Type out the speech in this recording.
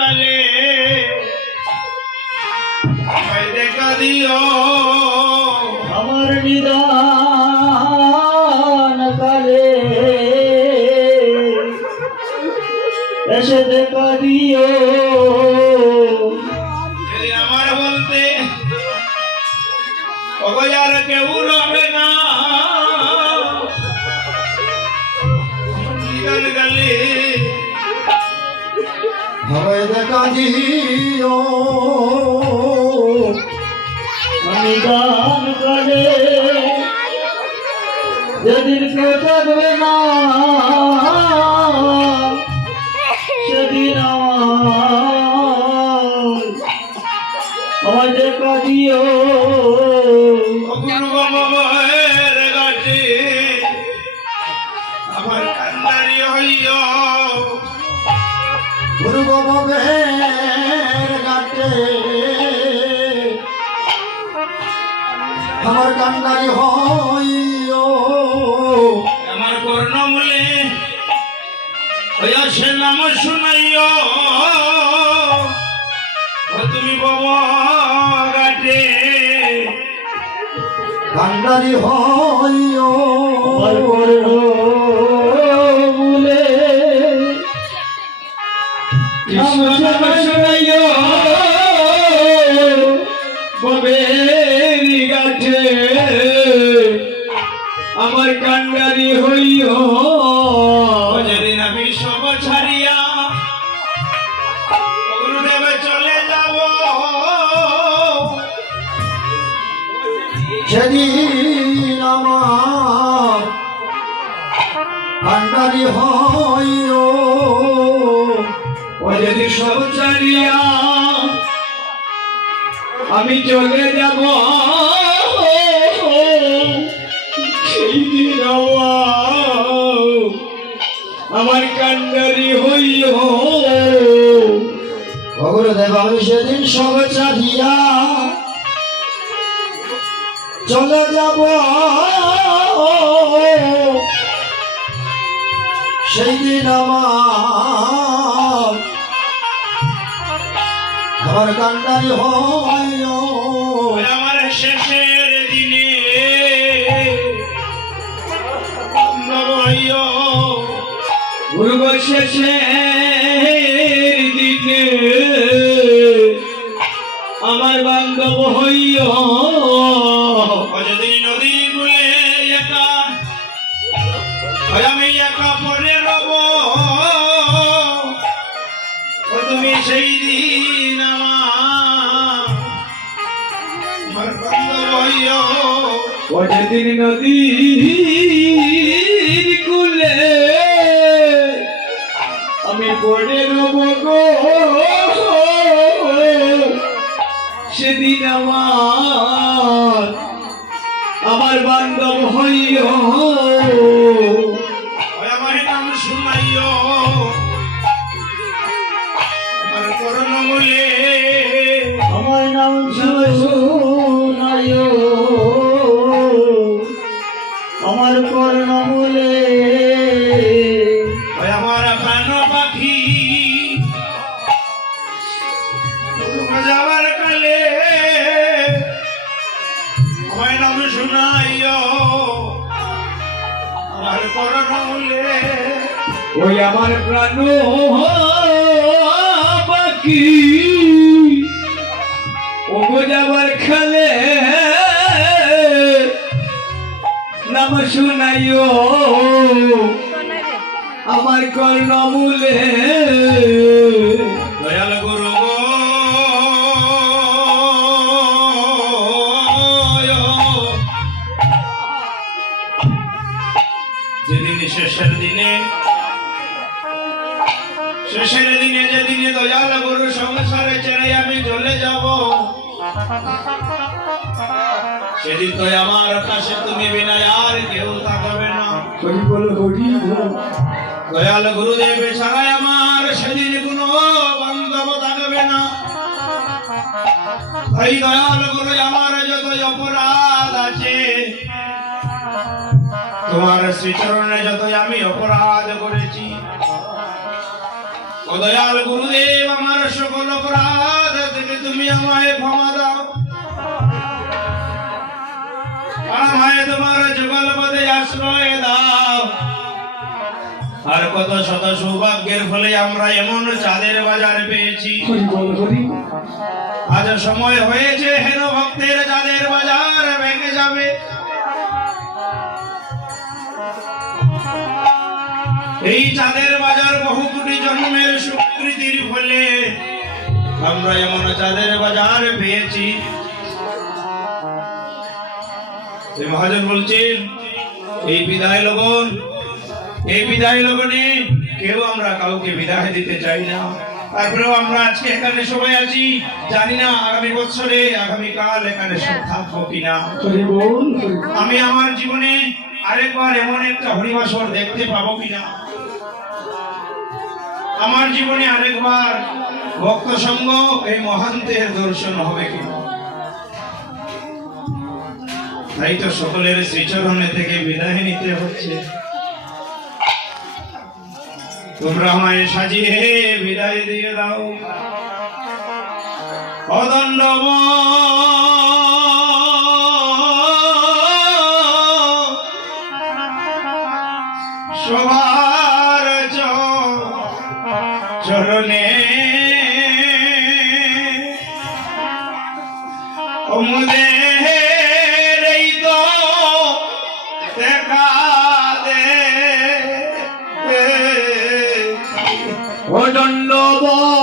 কালে দেখা দিও আমার নিদান কালে এসে দেখা দিও আমার বলতে আর কেউ রবে না নিদান কালে আমায় দেখা দিও নিদান কালে যেদিন কেউ থাকবে না সেদিন আমায় দেখা দিও আমার কান্দারি হইও গুরু বাবের ঘাটে আমার কান্দারি হইও আমার কর্ণমূলে হইয়া সে নাম শুনাইও তুমি বাবা ঘাটে কান্দারি হইও বলে শুনাইও ববেরি গাছে আমার কান্ডারি হইও যেদিন আমি সব ছাড়িয়া গুরুদেবে চলে যাব সেদিন আমার কান্দারি হইও যদি সব ছাড়িয়া আমি চলে যাব সেই দিন আমার কান্ডারি হইও গুরুদেব আমি সেদিন সব চাহিয়া চলে যাব সেই দিন আমার কান্ডারি হইও আমার শেষের দিনে গুরু শেষের দিনে আমার বান্ধব হইও যদি নদী গুলে একা আমি একা পড়ে রব তুমি সেই দিন আমার বান্ধব হইও যেদিন নদীর কুলে আমি পড়ে রব গো সেদিন আমার বান্ধব হইও আমার নাম শুনাইও আমার করণমূলে আমার নাম শুনাইও আমার কর্ণমূলে আমার প্রাণ পাখি যাবার কালে আমার নাম শুনাইও আমার করণমূলে ওই আমার প্রাণ পাখি ও যাবার খালে নাম শুনাইও আমার কর্ণমূলে দয়াল গুরু গো যেদিন শেষের দিনে যেদিনে দয়াল গুরু সংসারে ছেড়ে আমি চলে যাব সেদিন তো আমার কাছে তুমি বিনা আর কেউ থাকবে না দয়াল গুরুদেব ছাড়াই আমার সেদিন কোনো বান্ধব থাকবে না। এই দয়াল গুরু আমার যত অপরাধ আছে তোমার শ্রীচরণে যত আমি অপরাধ করেছি ও দয়াল গুরুদেব, আমার সকল অপরাধ থেকে তুমি আমায় ক্ষমা দাও। আমায় তোমার যুগল পদে আশ্রয় দাও। আর কত শত সৌভাগ্যের ফলে আমরা এমন চাঁদের বাজার পেয়েছি। হরি বল হরি। আজ সময় হয়েছে হেন ভক্তের চাঁদের বাজার ভেঙে যাবে। এই চাঁদের বাজার বহু কোটি জন্মের সুকৃতির ফলে আমরা এমন চাঁদের বাজার পেয়েছি। মহাজন বলছেন, এই বিদায় লগনে কেউ আমরা কাউকে বিদায় দিতে চাই না। তারপরেও আমরা আজকে এখানে সবাই আছি, জানি না আগামী বছরে আগামীকাল এখানে সব থাকবো কিনা। হরি বল হরি। আমি আমার জীবনে আরেকবার এমন একটা হরিবাসর দেখতে পাবো কিনা। আমার জীবনে আরেকবার ভক্ত সঙ্গ এই মহান্তের দর্শন হবে কিনা। তাই তো সকলের শ্রীচরণে থেকে বিদায় নিতে হচ্ছে। তোমরা আমায় সাজিয়ে বিদায় দিয়ে দাও। অদণ্ড সবার চরণে মুদের এই তো দেখা দে। ও দণ্ডবত